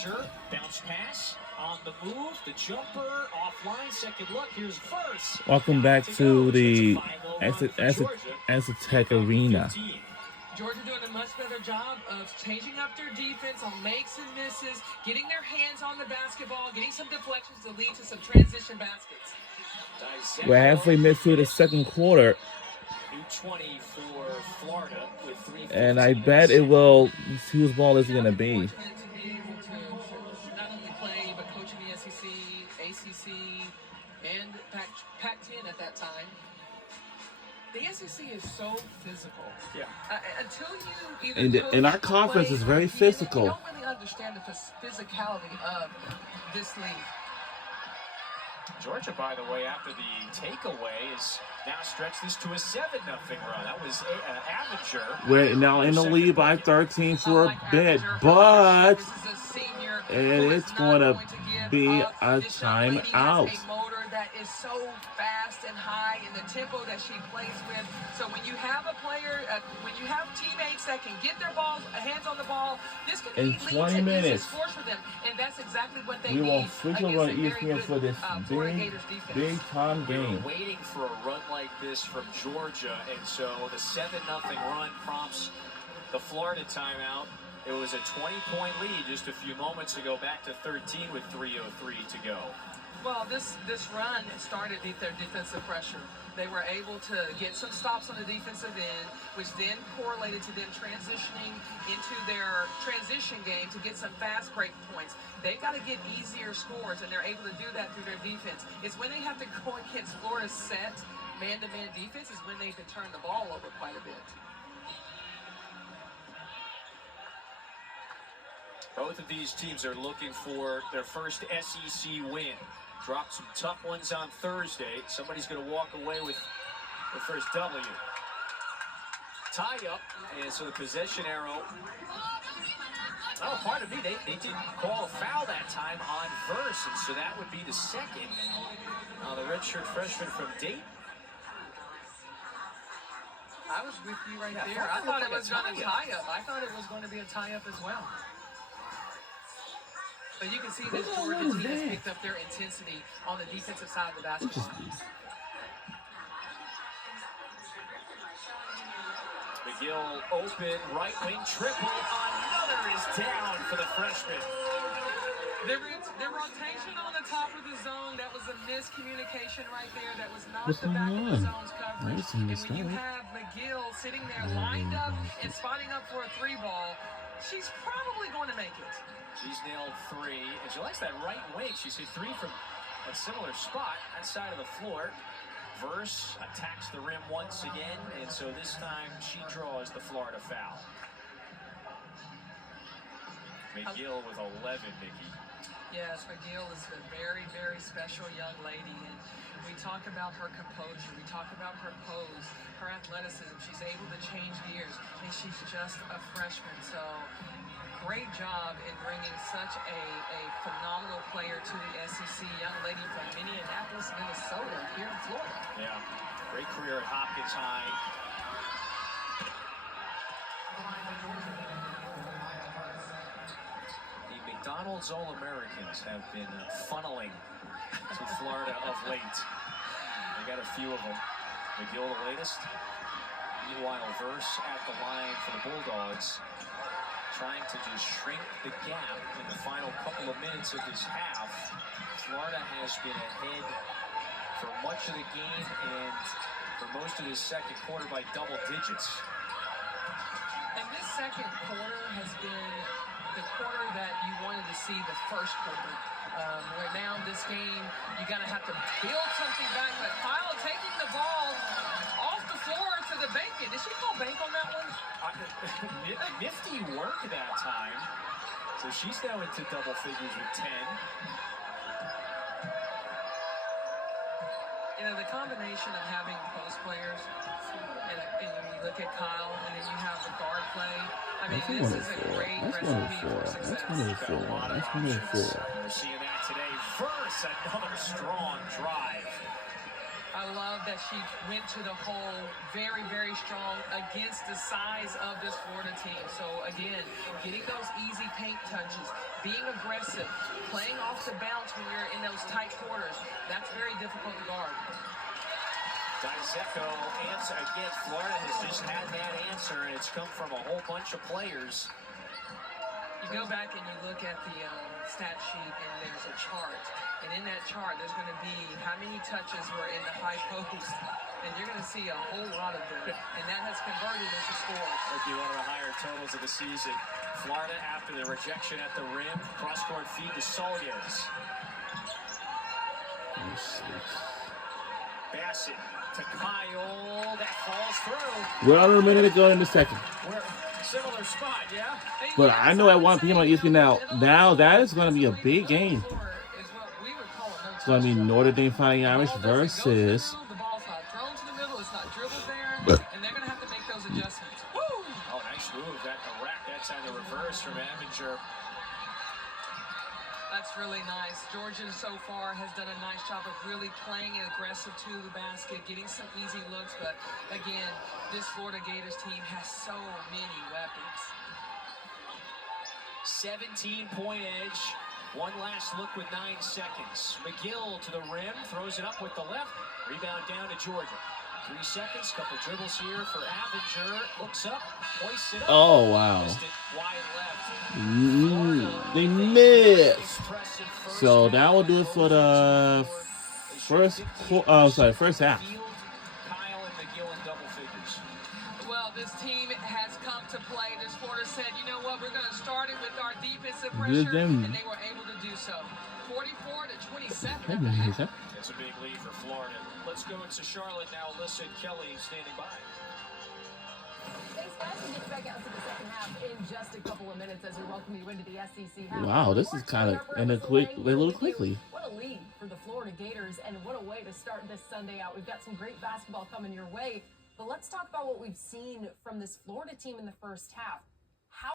Avenger, bounce pass on the move, the jumper offline, second look. Here's first. Welcome back to the Aztec Arena. Georgia doing a much better job of changing up their defense on makes and misses, getting their hands on the basketball, getting some deflections to lead to some transition baskets. We're halfway through the second quarter. New 20 for Florida with 3. And I bet it will. Whose ball is it going to be? To be able to not only play, but coach in the SEC, ACC, and Pac-10 at that time. The SEC is so physical. Yeah. Until you either and our conference is very physical. You don't really understand the physicality of this league. Georgia, by the way, after the takeaway, is now stretched this to a 7-0 run. That was Avenger. We're now in the lead by 13 for a bit, but it's going to be a timeout. That is so fast and high in the tempo that she plays with. So when you have a player, when you have teammates that can get their balls, hands on the ball, this can in 20 minutes scores for them, and that's exactly what they we need. will frequently run ESPN for this big time game. We were waiting for a run like this from Georgia, and so the 7-0 run prompts the Florida timeout. It was a 20-point lead just a few moments ago, back to 13 with 3:03 to go. Well, this run started their defensive pressure. They were able to get some stops on the defensive end, which then correlated to them transitioning into their transition game to get some fast break points. They've got to get easier scores, and they're able to do that through their defense. It's when they have to go against Florida's set man-to-man defense is when they can turn the ball over quite a bit. Both of these teams are looking for their first SEC win. Dropped some tough ones on Thursday. Somebody's going to walk away with the first W. Tie up, and so the possession arrow. Oh, pardon me, they didn't call a foul that time on Verse, and so that would be the second. The redshirt freshman from Dayton. I was with you right there. I thought it was going to tie up. I thought it was going to be a tie up as well. But you can see this Georgia team has picked up their intensity on the defensive side of the basketball. McGill open, right wing triple. Another is down for the freshman. Their rotation on the top of the zone, that was a miscommunication right there. That was not the back of the zone's coverage. And when you have McGill sitting there lined up and spotting up for a 3-ball, she's probably going to make it. She's nailed 3, and she likes that right wing. She's hit 3 from a similar spot, that side of the floor. Verse attacks the rim once again, and so this time she draws the Florida foul. McGill with 11, Nikki. Yes, McGill is a very, very special young lady, and we talk about her composure, we talk about her pose, her athleticism. She's able to change gears, and she's just a freshman, so great job in bringing such a phenomenal player to the SEC, young lady from Minneapolis, Minnesota, here in Florida. Yeah, great career at Hopkins High. The McDonald's All-Americans have been funneling to Florida of late. They got a few of them. McGill the latest. Meanwhile, Verse at the line for the Bulldogs, trying to just shrink the gap in the final couple of minutes of this half. Florida has been ahead for much of the game and for most of this second quarter by double digits. And this second quarter has been the quarter that you wanted to see the first quarter. Where now in this game, you're going to have to build something back. But Kyle taking the ball off the floor to the bank. Did she call bank on that one? Nifty work that time. So she's now into double figures with 10. You know, the combination of having post players, and you look at Kyle, and then you have the guard play. I mean, this is a great recipe for success. That's 104. We're seeing that today. Verse, another strong drive. I love that she went to the hole very, very strong against the size of this Florida team. So again, getting those easy paint touches, being aggressive, playing off the bounce when you're in those tight quarters, that's very difficult to guard. Daiseco answer again. Florida has just had that answer, and it's come from a whole bunch of players. You go back and you look at the stat sheet, and there's a chart. And in that chart, there's going to be how many touches were in the high post. And you're going to see a whole lot of them. And that has converted into scores. Might be one of the higher totals of the season. Florida, after the rejection at the rim, cross-court feed to Salyers. Bassett to Kyle. That falls through. We're under a minute to go in the second. We're similar spot, yeah? But I know at 1 p.m. on ESPN now that is going to be a big game. It's going to be Notre Dame Fighting Irish versus. The ball's not thrown to the middle. It's not dribbled there. And they're going to have to make those adjustments. Woo! Oh, nice move. That the rack. That's on the reverse from Avenger. That's really nice. Georgia so far has done a nice job of really playing it aggressive to the basket, getting some easy looks. But again, this Florida Gators team has so many weapons. 17-point edge. One last look with 9 seconds. McGill to the rim, throws it up with the left. Rebound down to Georgia. 3 seconds, couple dribbles here for Avenger. Looks up, hoists it up. Oh, wow. Missed it wide left. They missed. So that will do it for the first half. Kyle and McGill in double figures. Well, this team has come to play. This Florida said, you know what, we're going to start it with our defensive pressure, and they were able to do so. 44-27. It's a big lead for Florida. Let's go into Charlotte now. Alyssa and Kelly standing by. Thanks, guys. We'll get back out to the second half in just a couple of minutes as we welcome you into the SEC half. Wow, this is kind of in a little quickly. What a lead for the Florida Gators, and what a way to start this Sunday out. We've got some great basketball coming your way, but let's talk about what we've seen from this Florida team in the first half.